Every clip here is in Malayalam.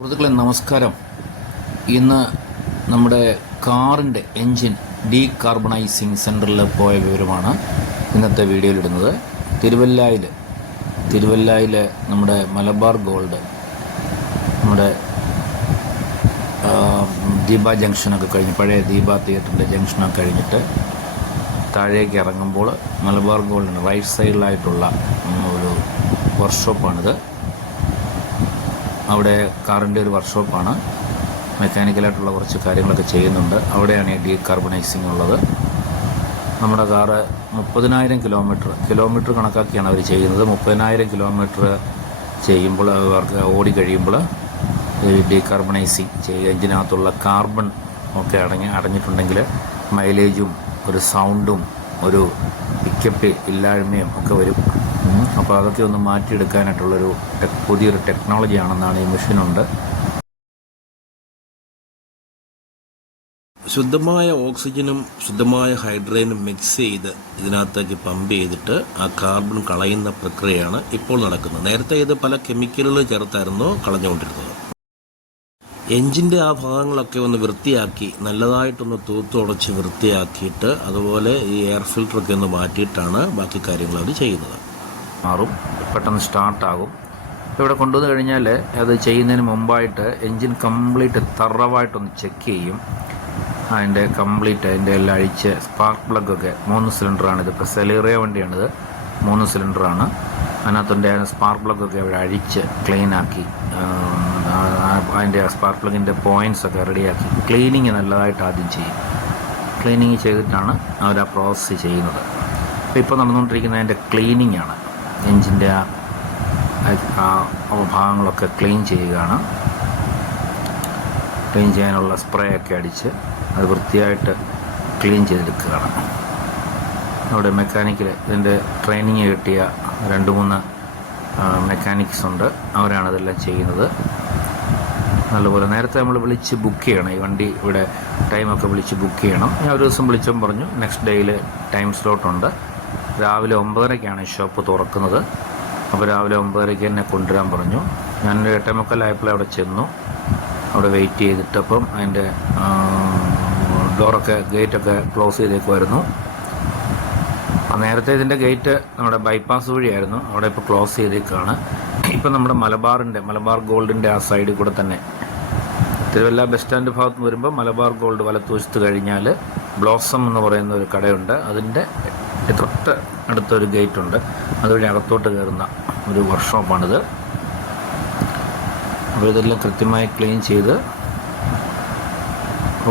സുഹൃത്തുക്കളെ നമസ്കാരം. ഇന്ന് നമ്മുടെ കാറിൻ്റെ എൻജിൻ ഡീകാർബണൈസിങ് സെൻറ്ററിൽ പോയ വിവരമാണ് ഇന്നത്തെ വീഡിയോയിലിടുന്നത്. തിരുവല്ലയിൽ നമ്മുടെ മലബാർ ഗോൾഡ്, നമ്മുടെ ദീപ ജംഗ്ഷനൊക്കെ കഴിഞ്ഞ്, പഴയ ദീപ തിയേറ്ററിൻ്റെ ജംഗ്ഷനൊക്കെ കഴിഞ്ഞിട്ട് താഴേക്ക് ഇറങ്ങുമ്പോൾ മലബാർ ഗോൾഡിന് റൈറ്റ് സൈഡിലായിട്ടുള്ള ഒരു വർക്ക്ഷോപ്പാണിത്. അവിടെ കാറിൻ്റെ ഒരു വർക്ക്ഷോപ്പാണ്. മെക്കാനിക്കലായിട്ടുള്ള കുറച്ച് കാര്യങ്ങളൊക്കെ ചെയ്യുന്നുണ്ട്. അവിടെയാണ് ഈ ഡീകാർബണൈസിങ് ഉള്ളത്. നമ്മുടെ കാറ് 30,000 കിലോമീറ്റർ കണക്കാക്കിയാണ് അവർ ചെയ്യുന്നത്. 30,000 കിലോമീറ്റർ ചെയ്യുമ്പോൾ അവർക്ക് ഓടിക്കഴിയുമ്പോൾ ഈ ഡീകാർബണൈസിങ് ചെയ്യുക. എഞ്ചിനകത്തുള്ള കാർബൺ ഒക്കെ അടഞ്ഞിട്ടുണ്ടെങ്കിൽ മൈലേജും ഒരു സൗണ്ടും ഒരു പിക്കപ്പ് ഇല്ലായ്മയും ഒക്കെ വരും. അപ്പോൾ അതൊക്കെ ഒന്ന് മാറ്റിയെടുക്കാനായിട്ടുള്ളൊരു പുതിയൊരു ടെക്നോളജിയാണെന്നാണ് ഈ മെഷീനുണ്ട്. ശുദ്ധമായ ഓക്സിജനും ശുദ്ധമായ ഹൈഡ്രജനും മിക്സ് ചെയ്ത് ഇതിനകത്തേക്ക് പമ്പ് ചെയ്തിട്ട് ആ കാർബൺ കളയുന്ന പ്രക്രിയയാണ് ഇപ്പോൾ നടക്കുന്നത്. നേരത്തെ ഇത് പല കെമിക്കലുകൾ ചേർത്തായിരുന്നു കളഞ്ഞുകൊണ്ടിരുന്നത്. എഞ്ചിൻ്റെ ആ ഭാഗങ്ങളൊക്കെ ഒന്ന് വൃത്തിയാക്കി നല്ലതായിട്ടൊന്ന് തൂത്തുടച്ച് വൃത്തിയാക്കിയിട്ട് അതുപോലെ ഈ എയർ ഫിൽറ്ററൊക്കെ ഒന്ന് മാറ്റിയിട്ടാണ് ബാക്കി കാര്യങ്ങൾ അവർ ചെയ്യുന്നത്. മാറും, പെട്ടെന്ന് സ്റ്റാർട്ടാകും. ഇവിടെ കൊണ്ടുവന്ന് കഴിഞ്ഞാൽ അത് ചെയ്യുന്നതിന് മുമ്പായിട്ട് എൻജിൻ കംപ്ലീറ്റ് തറവായിട്ടൊന്ന് ചെക്ക് ചെയ്യും. അതിൻ്റെ എല്ലാം അഴിച്ച് സ്പാർക്ക് പ്ലഗൊക്കെ 3 സിലിണ്ടറാണ്. ഇതിപ്പോൾ സെലേറിയ വണ്ടിയാണിത്, 3 സിലിണ്ടറാണ്. അതിനകത്തിൻ്റെ സ്പാർക്ക് പ്ലഗൊക്കെ അവിടെ അഴിച്ച് ക്ലീനാക്കി അതിൻ്റെ സ്പാർക്ക് പ്ലഗിൻ്റെ പോയിൻറ്റ്സൊക്കെ റെഡിയാക്കി ക്ലീനിങ് നല്ലതായിട്ട് ആദ്യം ചെയ്യും. ക്ലീനിങ് ചെയ്തിട്ടാണ് അവർ ആ പ്രോസസ്സ് ചെയ്യുന്നത്. അപ്പോൾ ഇപ്പോൾ നടന്നുകൊണ്ടിരിക്കുന്നത് അതിൻ്റെ ക്ലീനിങ് ആണ്. എൻജിൻ്റെ ആ ഭാഗങ്ങളൊക്കെ ക്ലീൻ ചെയ്യുകയാണ്. ക്ലീൻ ചെയ്യാനുള്ള സ്പ്രേ ഒക്കെ അടിച്ച് അത് വൃത്തിയായിട്ട് ക്ലീൻ ചെയ്തെടുക്കുകയാണ്. അവിടെ മെക്കാനിക്കിൽ ഇതിൻ്റെ ട്രെയിനിങ് കിട്ടിയ 2-3 മെക്കാനിക്സ് ഉണ്ട്. അവരാണ് ഇതെല്ലാം ചെയ്യുന്നത്. നല്ലപോലെ നേരത്തെ നമ്മൾ വിളിച്ച് ബുക്ക് ചെയ്യണം. ഈ വണ്ടി ഇവിടെ ടൈമൊക്കെ വിളിച്ച് ബുക്ക് ചെയ്യണം. ഞാൻ ഒരു ദിവസം വിളിച്ചും പറഞ്ഞു നെക്സ്റ്റ് ഡേയിൽ ടൈം സ്ലോട്ടുണ്ട്. രാവിലെ 9:30-ക്കാണ് ഈ ഷോപ്പ് തുറക്കുന്നത്. അപ്പോൾ രാവിലെ 9:30-ക്ക് എന്നെ കൊണ്ടുവരാൻ പറഞ്ഞു. ഞാൻ 8:45 അവിടെ ചെന്നു. അവിടെ വെയിറ്റ് ചെയ്തിട്ട് അപ്പം അതിൻ്റെ ഗേറ്റൊക്കെ ക്ലോസ് ചെയ്തേക്കുമായിരുന്നു. നേരത്തെ ഇതിൻ്റെ ഗേറ്റ് നമ്മുടെ ബൈപ്പാസ് വഴിയായിരുന്നു. അവിടെ ഇപ്പോൾ ക്ലോസ് ചെയ്തേക്കാണ്. ഇപ്പം നമ്മുടെ മലബാർ ഗോൾഡിൻ്റെ ആ സൈഡിൽ കൂടെ തന്നെ തിരുവല്ല ബസ് സ്റ്റാൻഡ് ഭാഗത്ത് വരുമ്പോൾ മലബാർ ഗോൾഡ് വലത്തുവശത്ത് കഴിഞ്ഞാൽ ബ്ലോസം എന്ന് പറയുന്ന ഒരു കടയുണ്ട്. അതിൻ്റെ തൊട്ട് അടുത്തൊരു ഗേറ്റുണ്ട്. അതുവഴി അകത്തോട്ട് കയറുന്ന ഒരു വർക്ക്ഷോപ്പാണിത്. അപ്പോൾ ഇതെല്ലാം കൃത്യമായി ക്ലീൻ ചെയ്ത്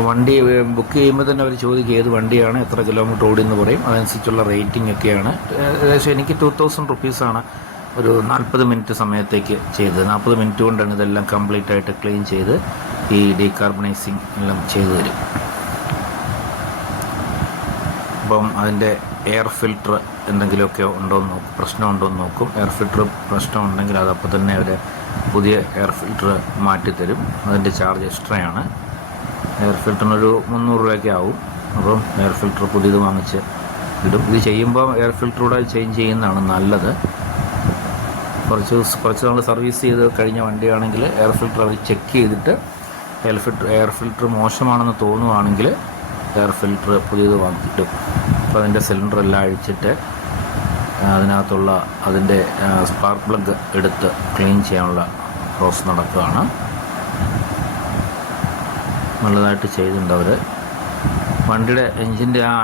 വണ്ടി ബുക്ക് ചെയ്യുമ്പോൾ തന്നെ അവർ ചോദിക്കും ഏത് വണ്ടിയാണ്, എത്ര കിലോമീറ്റർ ഓടിയെന്ന് പറയും. അതനുസരിച്ചുള്ള റേറ്റിംഗ് ഒക്കെയാണ്. ഏകദേശം എനിക്ക് 2,000 റുപ്പീസാണ് ഒരു 40 മിനിറ്റ് സമയത്തേക്ക് ചെയ്തത്. 40 മിനിറ്റ് കൊണ്ടാണ് ഇതെല്ലാം കംപ്ലീറ്റ് ആയിട്ട് ക്ലീൻ ചെയ്ത് ഈ ഡീകാർബണൈസിങ് എല്ലാം ചെയ്തു തരും. അപ്പം അതിൻ്റെ എയർ ഫിൽറ്റർ എന്തെങ്കിലുമൊക്കെ ഉണ്ടോയെന്ന് നോക്കും, പ്രശ്നമുണ്ടോയെന്ന് നോക്കും. എയർ ഫിൽറ്റർ പ്രശ്നമുണ്ടെങ്കിൽ അതപ്പോൾ തന്നെ അവർ പുതിയ എയർ ഫിൽറ്റർ മാറ്റിത്തരും. അതിൻ്റെ ചാർജ് എക്സ്ട്രയാണ്. എയർ ഫിൽറ്ററിനൊരു 300 രൂപയൊക്കെ ആവും. അപ്പം എയർ ഫിൽറ്റർ പുതിയത് വാങ്ങിച്ച് ഇടും. ഇത് ചെയ്യുമ്പോൾ എയർ ഫിൽറ്ററൂടെ ചേഞ്ച് ചെയ്യുന്നതാണ് നല്ലത്. കുറച്ച് നാൾ സർവീസ് ചെയ്ത് കഴിഞ്ഞ വണ്ടിയാണെങ്കിൽ എയർ ഫിൽറ്റർ അവർ ചെക്ക് ചെയ്തിട്ട് എയർ ഫിൽറ്റർ മോശമാണെന്ന് തോന്നുവാണെങ്കിൽ എയർ ഫിൽറ്റർ പുതിയത് വാങ്ങിയിടും. അപ്പോൾ അതിൻ്റെ സിലിണ്ടറെല്ലാം അഴിച്ചിട്ട് അതിനകത്തുള്ള അതിൻ്റെ സ്പാർക്ക് പ്ലഗ് എടുത്ത് ക്ലീൻ ചെയ്യാനുള്ള പ്രോസസ്സ് നടക്കുകയാണ്. നല്ലതായിട്ട് ചെയ്തിട്ടുണ്ട് അവർ. വണ്ടിയുടെ എൻജിൻ്റെ ആ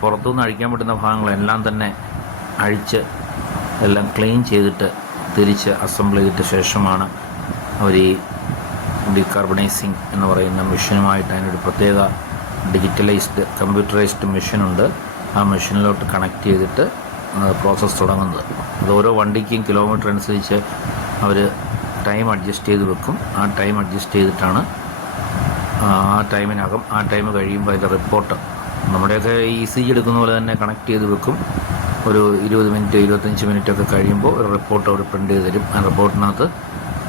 പുറത്തുനിന്ന് അഴിക്കാൻ പറ്റുന്ന ഭാഗങ്ങളെല്ലാം തന്നെ അഴിച്ച് എല്ലാം ക്ലീൻ ചെയ്തിട്ട് തിരിച്ച് അസംബിൾ ചെയ്തിട്ട് ശേഷമാണ് അവർ ഈ ഡീകാർബണൈസിങ് എന്ന് പറയുന്ന മെഷീനുമായിട്ട് അതിനൊരു പ്രത്യേക കമ്പ്യൂട്ടറൈസ്ഡ് മെഷീനുണ്ട്. ആ മെഷീനിലോട്ട് കണക്ട് ചെയ്തിട്ട് പ്രോസസ്സ് തുടങ്ങുന്നത്. അത് ഓരോ വണ്ടിക്കും കിലോമീറ്റർ അനുസരിച്ച് അവർ ടൈം അഡ്ജസ്റ്റ് ചെയ്ത് വെക്കും. ആ ടൈം അഡ്ജസ്റ്റ് ചെയ്തിട്ടാണ് ആ ടൈമിനകം ആ ടൈം കഴിയുമ്പോൾ അതിൻ്റെ റിപ്പോർട്ട് നമ്മുടെയൊക്കെ ECG എടുക്കുന്ന പോലെ തന്നെ കണക്ട് ചെയ്ത് വെക്കും. ഒരു 20 മിനിറ്റ് 25 മിനിറ്റൊക്കെ കഴിയുമ്പോൾ ഒരു റിപ്പോർട്ട് അവർ പ്രിൻ്റ് ചെയ്ത് തരും. ആ റിപ്പോർട്ടിനകത്ത്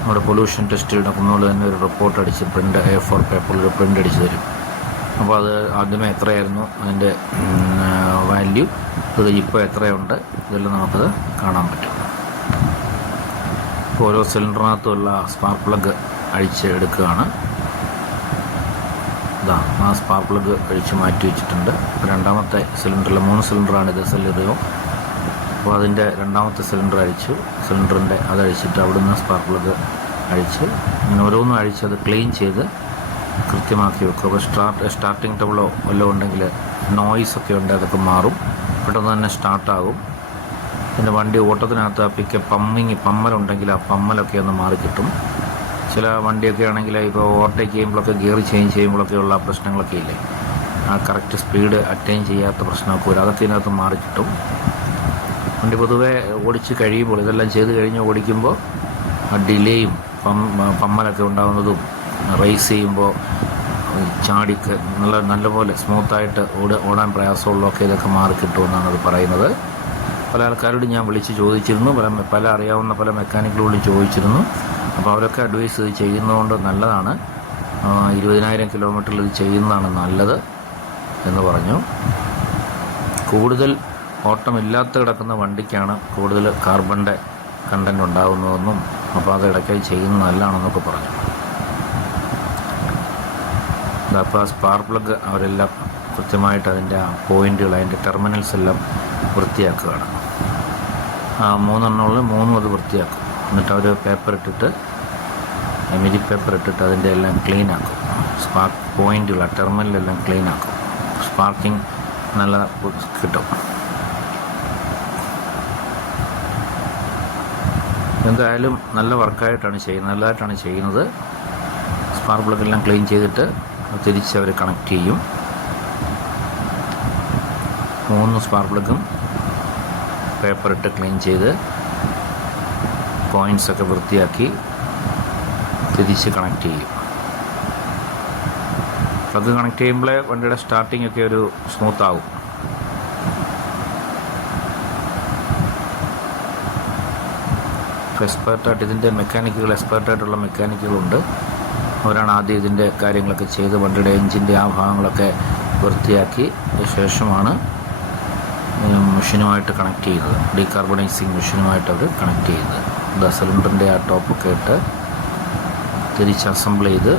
നമ്മുടെ പൊല്യൂഷൻ ടെസ്റ്റ് എടുക്കുന്ന പോലെ തന്നെ ഒരു റിപ്പോർട്ട് അടിച്ച് A4 പേപ്പറിൽ ഒരു പ്രിൻ്റ് അടിച്ച് തരും. അപ്പോൾ അത് ആദ്യമേ എത്രയായിരുന്നു അതിൻ്റെ വാല്യൂ, അത് ഇപ്പോൾ എത്രയുണ്ട്, ഇതെല്ലാം നമുക്കത് കാണാൻ പറ്റും. ഓരോ സിലിണ്ടറിനകത്തുമുള്ള സ്പാർക്ക് പ്ലഗ് അഴിച്ച് എടുക്കുകയാണ്. ഇതാ ആ സ്പാർക്ക് പ്ലഗ് അഴിച്ച് മാറ്റി വെച്ചിട്ടുണ്ട്. രണ്ടാമത്തെ സിലിണ്ടറിൽ 3 സിലിണ്ടറാണ് ഇത് സെല്ലിറിയോ. അപ്പോൾ അതിൻ്റെ രണ്ടാമത്തെ സിലിണ്ടർ അഴിച്ചു. സിലിണ്ടറിൻ്റെ അതഴിച്ചിട്ട് അവിടുന്ന് സ്പാർക്ക് പ്ലഗ് അഴിച്ച് ഇങ്ങനെ ഓരോന്നും അഴിച്ച് അത് ക്ലീൻ ചെയ്ത് കൃത്യമാക്കി വെക്കും. അപ്പോൾ സ്റ്റാർട്ടിങ് ട്രബിളോ വല്ലതും ഉണ്ടെങ്കിൽ നോയ്സൊക്കെ ഉണ്ട്, അതൊക്കെ മാറും, പെട്ടെന്ന് തന്നെ സ്റ്റാർട്ടാകും. പിന്നെ വണ്ടി ഓട്ടത്തിനകത്ത് പമ്മലുണ്ടെങ്കിൽ ആ പമ്മലൊക്കെ ഒന്ന് മാറി കിട്ടും. ചില വണ്ടിയൊക്കെ ആണെങ്കിൽ ഇപ്പോൾ ഓവർടേക്ക് ചെയ്യുമ്പോഴൊക്കെ ഗിയർ ചേഞ്ച് ചെയ്യുമ്പോഴൊക്കെ ഉള്ള പ്രശ്നങ്ങളൊക്കെ ഇല്ലേ, ആ കറക്റ്റ് സ്പീഡ് അറ്റൈൻ ചെയ്യാത്ത പ്രശ്നമൊക്കെ വരും, അതൊക്കെ ഇതിനകത്ത് മാറി കിട്ടും. വണ്ടി പൊതുവെ ഓടിച്ച് കഴിയുമ്പോൾ ഇതെല്ലാം ചെയ്ത് കഴിഞ്ഞ് ഓടിക്കുമ്പോൾ ആ ഡിലേയും പമ്മലൊക്കെ ഉണ്ടാകുന്നതും റേസ് ചെയ്യുമ്പോൾ ചാടിക്ക് നല്ലപോലെ സ്മൂത്തായിട്ട് ഓടാൻ പ്രയാസമുള്ളതൊക്കെ ഇതൊക്കെ മാറി കിട്ടുമെന്നാണ് അത് പറയുന്നത്. പല ആൾക്കാരോട് ഞാൻ വിളിച്ച് ചോദിച്ചിരുന്നു, പല അറിയാവുന്ന പല മെക്കാനിക്കുകളോടും ചോദിച്ചിരുന്നു. അപ്പോൾ അവരൊക്കെ അഡ്വൈസ് ഇത് ചെയ്യുന്നതുകൊണ്ട് നല്ലതാണ്, 20,000 കിലോമീറ്ററിൽ ഇത് ചെയ്യുന്നതാണ് നല്ലത് എന്ന് പറഞ്ഞു. കൂടുതൽ ഓട്ടമില്ലാത്ത കിടക്കുന്ന വണ്ടിക്കാണ് കൂടുതൽ കാർബണിൻ്റെ കണ്ടൻറ് ഉണ്ടാകുന്നതെന്നും അപ്പോൾ അത് ഇടയ്ക്കായി ചെയ്യുന്നത് നല്ലതാണെന്നൊക്കെ പറഞ്ഞു. അപ്പോൾ ആ സ്പാർക്ക് പ്ലഗ് അവരെല്ലാം കൃത്യമായിട്ട് അതിൻ്റെ ആ പോയിൻറ്റുകൾ, അതിൻ്റെ ടെർമിനൽസ് എല്ലാം വൃത്തിയാക്കുകയാണ്. ആ 3 എണ്ണമുള്ള 3 അത് വൃത്തിയാക്കും. എന്നിട്ട് അവർ പേപ്പർ ഇട്ടിട്ട് എമിരി പേപ്പർ ഇട്ടിട്ട് അതിൻ്റെ എല്ലാം ക്ലീൻ ആക്കും. സ്പാർക്ക് പോയിൻറ്റുകൾ ആ ടെർമിനലെല്ലാം ക്ലീൻ ആക്കും. സ്പാർക്കിംഗ് നല്ല കിട്ടും. എന്തായാലും നല്ല വർക്കായിട്ടാണ് ചെയ്യുന്നത്, നല്ലതായിട്ടാണ് ചെയ്യുന്നത്. സ്പാർക്ക് പ്ലഗെല്ലാം ക്ലീൻ ചെയ്തിട്ട് തിരിച്ച് അവർ കണക്ട് ചെയ്യും. 3 സ്പാർക്ക് പ്ലഗും പേപ്പർ ഇട്ട് ക്ലീൻ ചെയ്ത് പോയിൻറ്റ്സൊക്കെ വൃത്തിയാക്കി തിരിച്ച് കണക്ട് ചെയ്യും. പ്ലഗ് കണക്ട് ചെയ്യുമ്പോഴേ വണ്ടിയുടെ സ്റ്റാർട്ടിംഗ് ഒക്കെ ഒരു സ്മൂത്താവും. എക്സ്പേർട്ടായിട്ട് ഇതിൻ്റെ എക്സ്പേർട്ടായിട്ടുള്ള മെക്കാനിക്കുകളുണ്ട്. അവരാണ് ആദ്യം ഇതിൻ്റെ കാര്യങ്ങളൊക്കെ ചെയ്ത് വണ്ടിയുടെ എൻജിൻ്റെ ആ ഭാഗങ്ങളൊക്കെ വൃത്തിയാക്കി ശേഷമാണ് മെഷീനുമായിട്ട് കണക്ട് ചെയ്യുന്നത്. ഡീകാർബണൈസിങ് മെഷീനുമായിട്ട് അവർ കണക്ട് ചെയ്യുന്നത്. സിലിണ്ടറിൻ്റെ ആ ടോപ്പൊക്കെ ഇട്ട് തിരിച്ച് അസംബിൾ ചെയ്ത്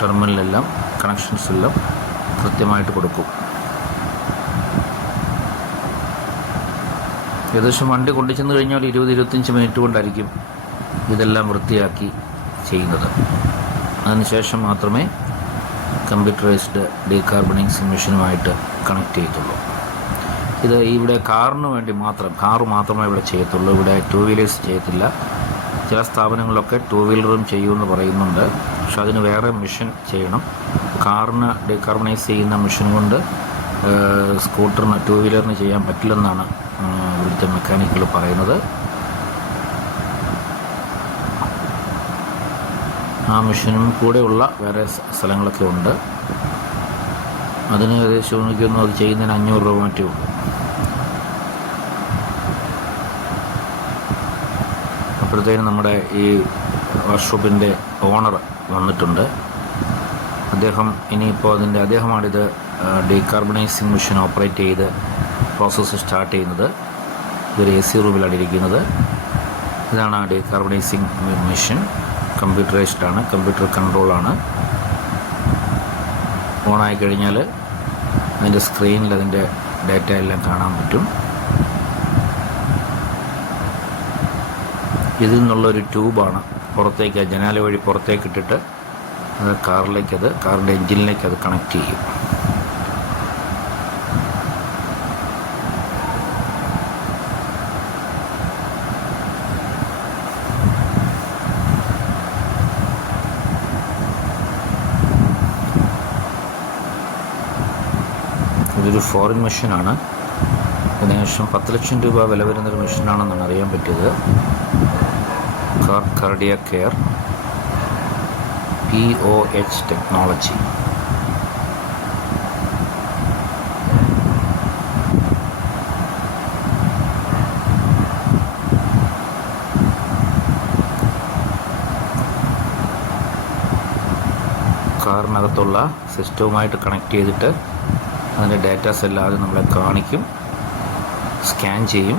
ടെർമിനലെല്ലാം കണക്ഷൻസ് എല്ലാം കൃത്യമായിട്ട് കൊടുക്കും. ഏകദേശം വണ്ടി കൊണ്ടുചെന്ന് കഴിഞ്ഞാൽ 20-25 മിനിറ്റ് കൊണ്ടായിരിക്കും ഇതെല്ലാം വൃത്തിയാക്കി ചെയ്യുന്നത്. അതിനുശേഷം മാത്രമേ കമ്പ്യൂട്ടറൈസ്ഡ് ഡീകാർബണൈസിങ് മെഷീനുമായിട്ട് കണക്ട് ചെയ്യത്തുള്ളൂ. ഇത് ഇവിടെ കാറ് മാത്രമേ ഇവിടെ ചെയ്യത്തുള്ളൂ. ഇവിടെ 2 വീലേഴ്സ് ചെയ്യത്തില്ല. ചില സ്ഥാപനങ്ങളിലൊക്കെ 2 വീലറും ചെയ്യുമെന്ന് പറയുന്നുണ്ട്. പക്ഷെ അതിന് വേറെ മെഷീൻ ചെയ്യണം. കാറിന് ഡീകാർബണൈസ് ചെയ്യുന്ന മെഷീൻ കൊണ്ട് സ്കൂട്ടറിന് 2 വീലറിന് ചെയ്യാൻ പറ്റില്ലെന്നാണ് ഇവിടുത്തെ മെക്കാനിക്കുകൾ പറയുന്നത്. ആ മെഷീനും കൂടെയുള്ള വേറെ സ്ഥലങ്ങളൊക്കെ ഉണ്ട്. അതിന് ഏകദേശം എനിക്കൊന്നും അത് ചെയ്യുന്നതിന് 500 രൂപ മറ്റേ ഉള്ളൂ. അപ്പോഴത്തേനും നമ്മുടെ ഈ വർക്ക്ഷോപ്പിൻ്റെ ഓണർ വന്നിട്ടുണ്ട്. അദ്ദേഹം ഇനിയിപ്പോൾ അദ്ദേഹമാണിത് ഡീകാർബണൈസിങ് മെഷീൻ ഓപ്പറേറ്റ് ചെയ്ത് പ്രോസസ്സ് സ്റ്റാർട്ട് ചെയ്യുന്നത്. ഇതൊരു AC റൂമിലാണ് ഇരിക്കുന്നത്. ഇതാണ് ആ ഡീകാർബണൈസിങ് മെഷീൻ. കമ്പ്യൂട്ടറൈസ്ഡാണ്, കമ്പ്യൂട്ടർ കൺട്രോളാണ്. ഓണായി കഴിഞ്ഞാൽ അതിൻ്റെ സ്ക്രീനിൽ അതിൻ്റെ ഡാറ്റ എല്ലാം കാണാൻ പറ്റും. ഇതിൽ നിന്നുള്ളൊരു ട്യൂബാണ് പുറത്തേക്ക്, ജനാല വഴി പുറത്തേക്ക് ഇട്ടിട്ട് അത് കാറിൻ്റെ എൻജിനിലേക്ക് അത് കണക്ട് ചെയ്യും. ഇതൊരു ഫോറിൻ മെഷീനാണ്. ഏകദേശം 10 ലക്ഷം രൂപ വില വരുന്നൊരു മെഷീനാണെന്നാണ് അറിയാൻ പറ്റിയത്. Cardiac care POH technology. കാറിനകത്തുള്ള സിസ്റ്റവുമായിട്ട് കണക്ട് ചെയ്തിട്ട് അതിൻ്റെ ഡാറ്റാസ് എല്ലാം നമ്മളെ കാണിക്കും, സ്കാൻ ചെയ്യും.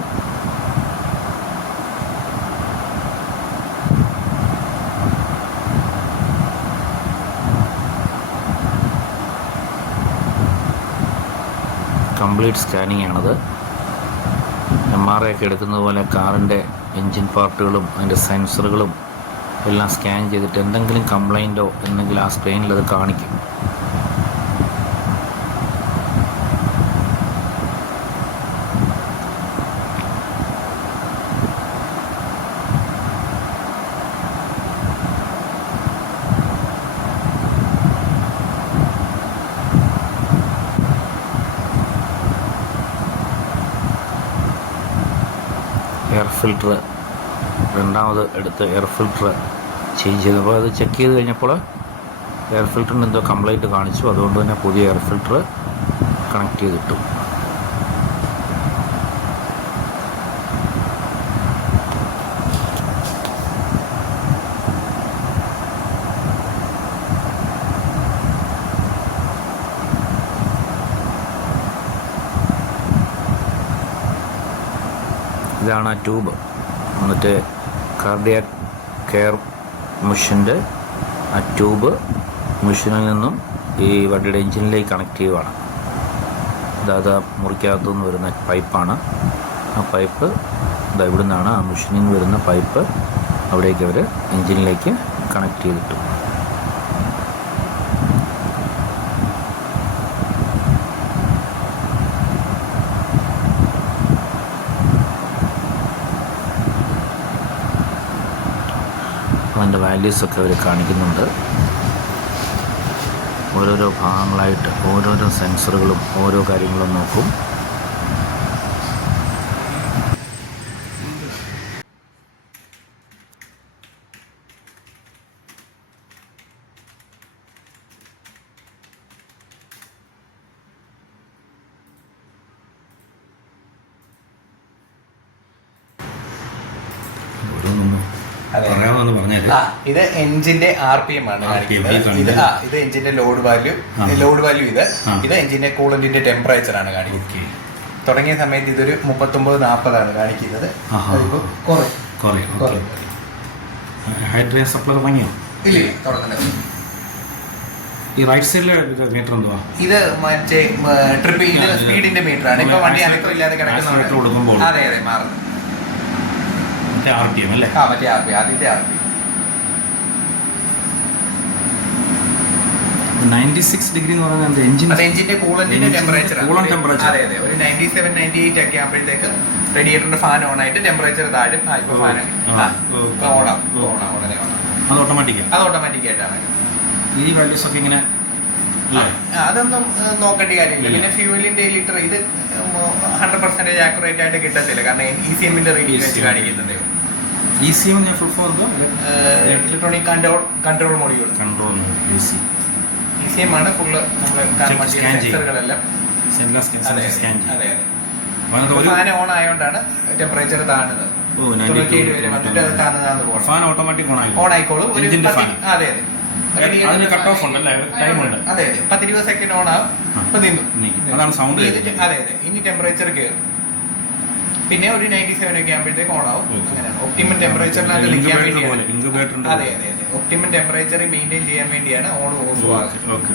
കംപ്ലീറ്റ് സ്കാനിങ് ആണത്. MRI ഒക്കെ എടുക്കുന്നത് പോലെ കാറിൻ്റെ എൻജിൻ പാർട്ടുകളും അതിൻ്റെ സെൻസറുകളും എല്ലാം സ്കാൻ ചെയ്തിട്ട് എന്തെങ്കിലും കംപ്ലൈൻറ്റോ എന്തെങ്കിലും ആ സ്ക്രീനിൽ അത് കാണിക്കും. എയർ ഫിൽട്ടർ രണ്ടാമത് എടുത്ത് എയർ ഫിൽട്ടർ ചേഞ്ച് ചെയ്തപ്പോൾ അത് ചെക്ക് ചെയ്ത് കഴിഞ്ഞപ്പോൾ എയർ ഫിൽറ്ററിന് എന്തോ കംപ്ലൈൻറ്റ് കാണിച്ചു. അതുകൊണ്ട് തന്നെ പുതിയ എയർ ഫിൽട്ടർ കണക്ട് ചെയ്തിട്ടു. ഇതാണ് ആ ട്യൂബ്. എന്നിട്ട് കാർഡിയാക് കെയർ മെഷീൻ്റെ ആ ട്യൂബ് മെഷീനിൽ നിന്നും ഈ വണ്ടിയുടെ എഞ്ചിനിലേക്ക് കണക്ട് ചെയ്യുവാണ്. ഇതാ മുറിക്കകത്തു നിന്ന് വരുന്ന പൈപ്പാണ്. ആ പൈപ്പ് ഇതാ ഇവിടെ നിന്നാണ് ആ മെഷീനിൽ നിന്ന് വരുന്ന പൈപ്പ് അവിടേക്ക് അവർ എഞ്ചിനിലേക്ക് കണക്ട് ചെയ്തിട്ടു. അതിൻ്റെ വാല്യൂസൊക്കെ അവർ കാണിക്കുന്നുണ്ട്. ഓരോരോ ഭാഗങ്ങളായിട്ട് ഓരോരോ സെൻസറുകളും ഓരോ കാര്യങ്ങളും നോക്കും. ഇത് എഞ്ചിന്റെ RPM ആണ് കാണിക്കുന്നത്. ഇത് എഞ്ചിന്റെ ലോഡ് വാല്യൂ ഇത് എഞ്ചിന്റെ കൂളന്റിന്റെ ടെമ്പറേച്ചർ ആണ് കാണിക്കുന്നത്. തുടങ്ങിയ സമയത്ത് ഇതൊരു 39-40 കാണിക്കുന്നത്. ഇല്ല തുടങ്ങുന്നത്. ഈ റൈറ്റ് സൈഡിലെ മീറ്റർ എന്തുവാ? ഇത് മറ്റേ ട്രിപ്പ് ഇത് സ്പീഡിന്റെ മീറ്റർ ആണ്. ഇപ്പൊ വണ്ടി അനക്കം ഇല്ലാതെ കിടക്കുന്നുണ്ട്. അതെ മാറുന്നു. RPM അല്ലേ? മറ്റേ RPM ആദ്യത്തെ RPM 96 ഡിഗ്രി എന്ന് പറയുന്നത് എഞ്ചിന്റെ കൂളന്റിന്റെ ടെമ്പറേച്ചർ. അതെ ഒരു 97-98 ഒക്കെ ആകുമ്പോഴത്തേക്ക് റേഡിയേറ്ററിന്റെ ഫാൻ ഓൺ ആയിട്ട് ടെമ്പറേച്ചർ താഴും. ഇപ്പൊ ഫാൻ അത് ഓട്ടോമാറ്റിക് ആയിട്ടാണ്. ഈ വാല്യൂസ് ഒക്കെ ഇങ്ങനെ അതൊന്നും നോക്കേണ്ട കാര്യമില്ല. പിന്നെ ഫ്യൂവലിന്റെ ലിറ്റർ ഇത് 100% ആക്യുറേറ്റ് ആയിട്ട് കിട്ടത്തില്ല. കാരണം ECMന്റെ റീഡിംഗ് വെച്ച് കാണിക്കുന്നത്. ECM electronic control module. ECM ആണ് ഫുള്ള് നമ്മള് സെൻസറുകളെല്ലാം. ഫാൻ ഓൺ ആയതുകൊണ്ടാണ് ടെമ്പറേച്ചർ താണുന്നത്. 97 വരെ വന്നിട്ട് അത് താന്നതാന്ന് പോകും. ഓൺ ആയിക്കോളും. അതെ കട്ട് ഓഫ് ഉണ്ടല്ലേ? അതെ 10-20 സെക്കൻഡ് ഓൺ ആവും. ഇപ്പൊ നിന്നു. അതാണ് സൗണ്ട്. അതെ ഇനി ടെമ്പറേച്ചർ കയറും. പിന്നെ ഒരു 97 ഒക്കെ ആകുമ്പോഴത്തേക്ക് ഓൺ ആവും. അങ്ങനെ ഒപ്റ്റിമം ടെമ്പറേച്ചറിനകത്ത് നിൽക്കാൻ വേണ്ടിയാണ്. അതെ ഒപ്റ്റിമം ടെമ്പറേച്ചർ മെയിൻറ്റെയിൻ ചെയ്യാൻ വേണ്ടിയാണ് ഓൺ ഓഫ് ആകുന്നത്.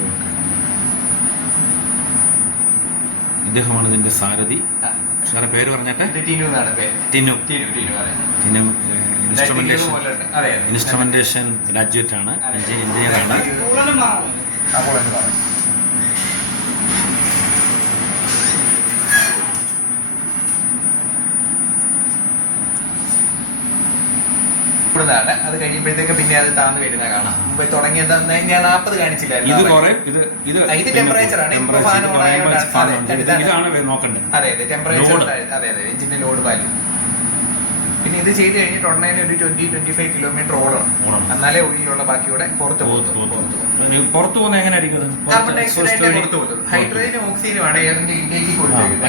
ഇദ്ദേഹമാണ് ഇതിന്റെ സാരഥി. സാറെ പേര് പറഞ്ഞിട്ട്? ടിനു എന്നാണ് പേര്. ടിനു ഇൻസ്ട്രുമെന്റേഷൻ ഗ്രാജുവേറ്റ് ആണ്, എഞ്ചിനീയർ ആണ്. അത് കഴിയുമ്പോഴത്തേക്ക് പിന്നെ അത് താന്ന് വരുന്ന കാണാം. ഇപ്പൊ തുടങ്ങിയത് ഞാൻ 40 കാണിച്ചില്ലായിരുന്നു. ഇത് ടെമ്പറേച്ചർ ആണ്. ഇപ്പൊ ഫാൻ ഓൺ ആയതുകൊണ്ടാണ്. അതെ ടെമ്പറേച്ചർ. അതെ എഞ്ചിന്റെ ലോഡ് വാല്യൂ. പിന്നെ ഇത് ചെയ്ത് കഴിഞ്ഞിട്ട് ഉടനെ ഒരു 20-25 കിലോമീറ്റർ ഓടണം. എന്നാലേ ഉള്ളിലുള്ള ബാക്കിയൂടെ പുറത്തു പോകുന്നത് എങ്ങനെയായിരിക്കും? കാർബൺ ഡയോക്സൈഡ് പുറത്തു പോകുന്നത്. ഹൈഡ്രജനും ഓക്സിജനും ആണ് എയറിന്റെ ഇൻടേക്ക് കൊടുത്തിരിക്കുന്നത്.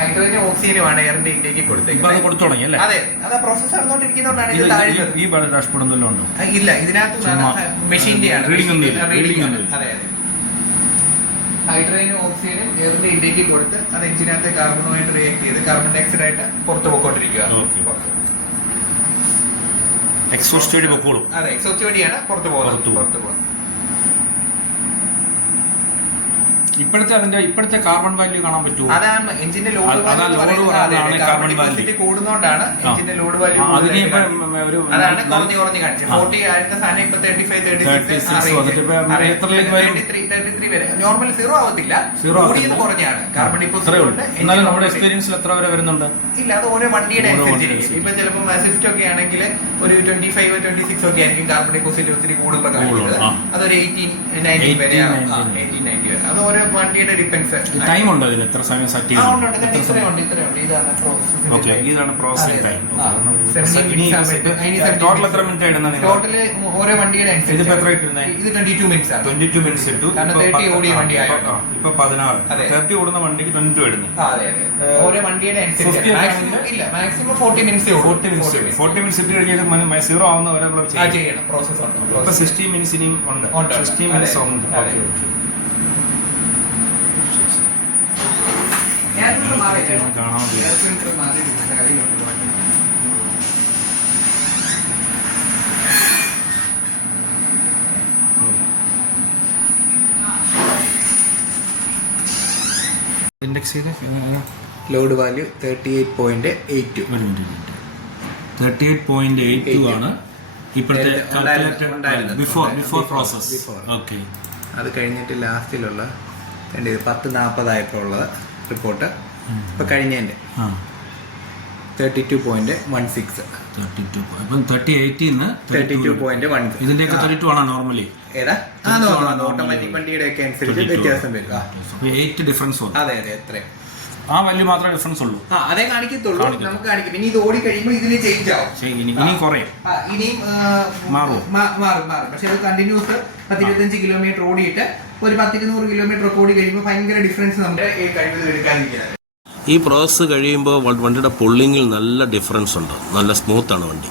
ഹൈഡ്രജൻ ഓക്സിജനും ആണ് എയറിന്റെ ഇൻടേക്ക് കൊടുത്തേക്കുന്നത്. അതെ അത് പ്രോസസ് നടന്നുകൊണ്ടിരിക്കുന്നതുകൊണ്ടാണ് ഇത് താഴ്ന്നത്. ഇല്ല ഇതിനകത്ത് മെഷീന്റെ ആണ്. അതെ ഹൈഡ്രജനും ഓക്സിജനും എയറിന്റെ ഇൻടേക്ക് കൊടുത്ത് അത് എഞ്ചിനകത്ത് കാർബണുമായിട്ട് റിയാക്ട് ചെയ്ത് കാർബൺ ഡയോക്സൈഡ് ആയിട്ട് പുറത്തു പോയിക്കൊണ്ടിരിക്കുക. എക്സോസ്റ്റ് വഴി പൊക്കോളും. അതെ എക്സോസ്റ്റ് വഴിയാണ് പുറത്തു പോകുന്നത്. ഇപ്പോഴത്തെ കാർബൺ വാല്യൂ കാണാൻ പറ്റുമോ? അതാണ് എഞ്ചിന്റെ ലോഡ് വാല്യൂ കൂടുന്നോണ്ടാണ് എഞ്ചിന്റെ ലോഡ് വാല്യൂ അതാണ് കുറഞ്ഞ് കാണിച്ചത്. 40 ആയിരുന്ന സാധനം ഇപ്പൊ 35-36 വരെ. നോർമൽ 0 ആവത്തില്ല, കൂടിയത് കുറഞ്ഞാണ്. കാർബൺ നമ്മുടെ എക്സ്പീരിയൻസിൽ എത്ര വരെ വരുന്നുണ്ട്? ഇല്ല, അത് ഓരോ വണ്ടിയുടെ അനുസരിച്ചിരിക്കും. ഇപ്പൊ ചിലപ്പോൾ സ്വിഫ്റ്റ് ഒക്കെ ആണെങ്കിൽ ഒരു 25-26 ഒക്കെ ആയിരിക്കും കാർബൺ ഡെപ്പോസിറ്റ് ഒത്തിരി കൂടുതൽ കാണിക്കുന്നത്. അതൊരു 18-19 വരെ, 18-19 വരെ. അത് ഓരോ വണ്ടിയുടെ ഡിപ്പെൻസ്. ടൈം ഉണ്ടോ ഇതിന്? എത്ര സമയം സെറ്റ് ഇതാണ് പ്രോസസിംഗ് ടൈം. ടോട്ടൽ എത്ര മിനിറ്റ് ഇടുന്നത്? ടോട്ടല് ഓരോ വണ്ടിയുടെ അനുസരിച്ച്. ഇത് 22 മിനിറ്റ്സ് ആണ്. 22 മിനിറ്റ്സ് ഇട്ടു. കാരണം 30 ഓടിയ വണ്ടി ആയിരുന്നു. ഇപ്പൊ 16. 30 ഓടുന്ന വണ്ടിക്ക് 22 ഇടുന്നു. ഓരോ വണ്ടിയുടെ അനുസരിച്ച്. ഇല്ല, മാക്സിമം 40 മിനിറ്റ്സ്. 40 മിനിറ്റ്സ് ഇട്ട് കഴിഞ്ഞാൽ 0 ആവുന്ന വരെ ചെയ്യണം. പ്രോസസ് ഉണ്ട്. ഇപ്പൊ 60 മിനിറ്റ്സ് ഇനിയും ഉണ്ട്. 60 മിനിറ്റ്സ് ഉണ്ട്. ഇൻഡെക്സ് ചെയ്ത് ലോഡ് വാല്യൂ 38.82. 38.82 ആണ് ഇപ്പോഴത്തെ ബിഫോർ പ്രോസസ്. ഓക്കെ, അത് കഴിഞ്ഞിട്ട് ലാസ്റ്റിലുള്ള 10:40 ആയപ്പോഴുള്ള റിപ്പോർട്ട് ഇപ്പൊ കഴിഞ്ഞതിന്റെ 32.16. 32.16. ഇതിന്റെയൊക്കെ 32 ആണോ നോർമലി? ഏതാ ഓട്ടോമാറ്റിക് വണ്ടിയുടെ ഒക്കെ അനുസരിച്ച് വ്യത്യാസം വരും. 8 ഡിഫറൻസ് വന്നു. അതെ, എത്രയും ആ വാല്യൂ മാത്രമേ ഡിഫറൻസ് ഉള്ളൂ. അതേ കാണിക്കത്തുള്ളൂ. നമുക്ക് കാണിക്കും. ഇനി ഇത് ഓടി കഴിയുമ്പോൾ ഇതിന് ചേഞ്ച് ആവും. ഇനി കുറയും, ഇനിയും മാറും. പക്ഷെ അത് കണ്ടിന്യൂസ് 10-25 കിലോമീറ്റർ ഓടിയിട്ട് ഒരു 10-200 കിലോമീറ്റർ ഒക്കെ ഓടി കഴിയുമ്പോൾ ഭയങ്കര ഡിഫറൻസ് നമ്മുടെ കഴിവ് എടുക്കാതിരിക്കുന്നത്. ഈ പ്രോസസ്സ് കഴിയുമ്പോൾ വണ്ടിയുടെ പുള്ളിങ്ങിൽ നല്ല ഡിഫറൻസ് ഉണ്ട്. നല്ല സ്മൂത്താണ് വണ്ടി.